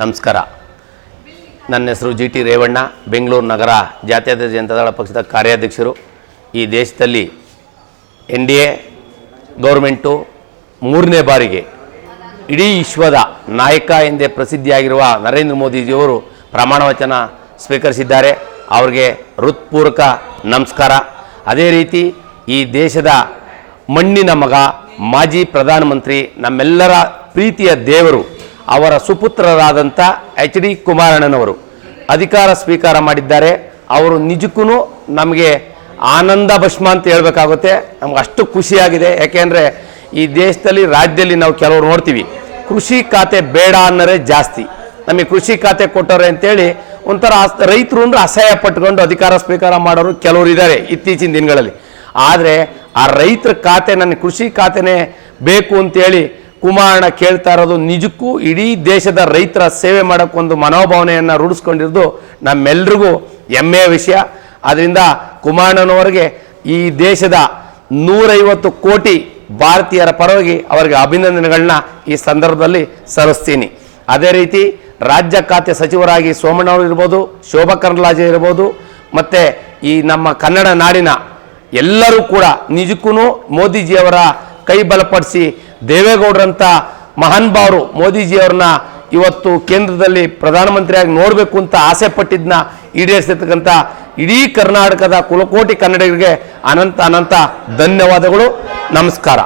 ನಮಸ್ಕಾರ. ನನ್ನ ಹೆಸರು ಜಿ ಟಿ ರೇವಣ್ಣ, ಬೆಂಗಳೂರು ನಗರ ಜಾತ್ಯತೀತ ಜನತಾದಳ ಪಕ್ಷದ ಕಾರ್ಯಾಧ್ಯಕ್ಷರು. ಈ ದೇಶದಲ್ಲಿ NDA ಗೌರ್ಮೆಂಟು ಮೂರನೇ ಬಾರಿಗೆ ಇಡೀ ವಿಶ್ವದ ನಾಯಕ ಎಂದೇ ಪ್ರಸಿದ್ಧಿಯಾಗಿರುವ ನರೇಂದ್ರ ಮೋದಿಜಿಯವರು ಪ್ರಮಾಣ ವಚನ ಸ್ವೀಕರಿಸಿದ್ದಾರೆ. ಅವರಿಗೆ ಹೃತ್ಪೂರ್ವಕ ನಮಸ್ಕಾರ. ಅದೇ ರೀತಿ ಈ ದೇಶದ ಮಣ್ಣಿನ ಮಗ, ಮಾಜಿ ಪ್ರಧಾನಮಂತ್ರಿ, ನಮ್ಮೆಲ್ಲರ ಪ್ರೀತಿಯ ದೇವರು, ಅವರ ಸುಪುತ್ರರಾದಂಥ HD ಕುಮಾರಣ್ಣನವರು ಅಧಿಕಾರ ಸ್ವೀಕಾರ ಮಾಡಿದ್ದಾರೆ. ಅವರು ನಿಜಕ್ಕೂ ನಮಗೆ ಆನಂದ ಭಸ್ಮ ಅಂತ ಹೇಳಬೇಕಾಗುತ್ತೆ. ನಮ್ಗೆ ಅಷ್ಟು ಖುಷಿಯಾಗಿದೆ. ಯಾಕೆಂದರೆ ಈ ದೇಶದಲ್ಲಿ, ರಾಜ್ಯದಲ್ಲಿ ನಾವು ಕೆಲವರು ನೋಡ್ತೀವಿ, ಕೃಷಿ ಖಾತೆ ಬೇಡ ಅನ್ನೋರೇ ಜಾಸ್ತಿ. ನಮಗೆ ಕೃಷಿ ಖಾತೆ ಕೊಟ್ಟವ್ರೆ ಅಂತೇಳಿ ಒಂಥರ ರೈತರು ಅಂದರೆ ಅಸಹ್ಯ ಪಟ್ಕೊಂಡು ಅಧಿಕಾರ ಸ್ವೀಕಾರ ಮಾಡೋರು ಕೆಲವರು ಇದ್ದಾರೆ ಇತ್ತೀಚಿನ ದಿನಗಳಲ್ಲಿ. ಆದರೆ ಆ ರೈತರ ಖಾತೆ, ನನ್ನ ಕೃಷಿ ಖಾತೆನೇ ಬೇಕು ಅಂತೇಳಿ ಕುಮಾರಣ್ಣ ಕೇಳ್ತಾ ಇರೋದು ನಿಜಕ್ಕೂ ಇಡೀ ದೇಶದ ರೈತರ ಸೇವೆ ಮಾಡೋಕ್ಕೊಂದು ಮನೋಭಾವನೆಯನ್ನು ರೂಢಿಸ್ಕೊಂಡಿರೋದು ನಮ್ಮೆಲ್ರಿಗೂ ಹೆಮ್ಮೆಯ ವಿಷಯ. ಅದರಿಂದ ಕುಮಾರಣ್ಣನವರಿಗೆ ಈ ದೇಶದ 150 ಕೋಟಿ ಭಾರತೀಯರ ಪರವಾಗಿ ಅವರಿಗೆ ಅಭಿನಂದನೆಗಳನ್ನ ಈ ಸಂದರ್ಭದಲ್ಲಿ ಸಲ್ಲಿಸ್ತೀನಿ. ಅದೇ ರೀತಿ ರಾಜ್ಯ ಖಾತೆ ಸಚಿವರಾಗಿ ಸೋಮಣ್ಣವರು ಇರ್ಬೋದು, ಶೋಭಾ ಕರಂದ್ಲಾಜೆ ಇರ್ಬೋದು, ಮತ್ತು ಈ ನಮ್ಮ ಕನ್ನಡ ನಾಡಿನ ಎಲ್ಲರೂ ಕೂಡ ನಿಜಕ್ಕೂ ಮೋದಿಜಿಯವರ ಕೈ ಬಲಪಡಿಸಿ ದೇವೇಗೌಡರಂಥ ಮಹಾನುಭಾವರು ಮೋದಿಜಿಯವ್ರನ್ನ ಇವತ್ತು ಕೇಂದ್ರದಲ್ಲಿ ಪ್ರಧಾನಮಂತ್ರಿಯಾಗಿ ನೋಡಬೇಕು ಅಂತ ಆಸೆ ಪಟ್ಟಿದ್ದನ್ನ ಈಡೇರಿಸಿರ್ತಕ್ಕಂಥ ಇಡೀ ಕರ್ನಾಟಕದ ಕುಲಕೋಟಿ ಕನ್ನಡಿಗರಿಗೆ ಅನಂತ ಧನ್ಯವಾದಗಳು. ನಮಸ್ಕಾರ.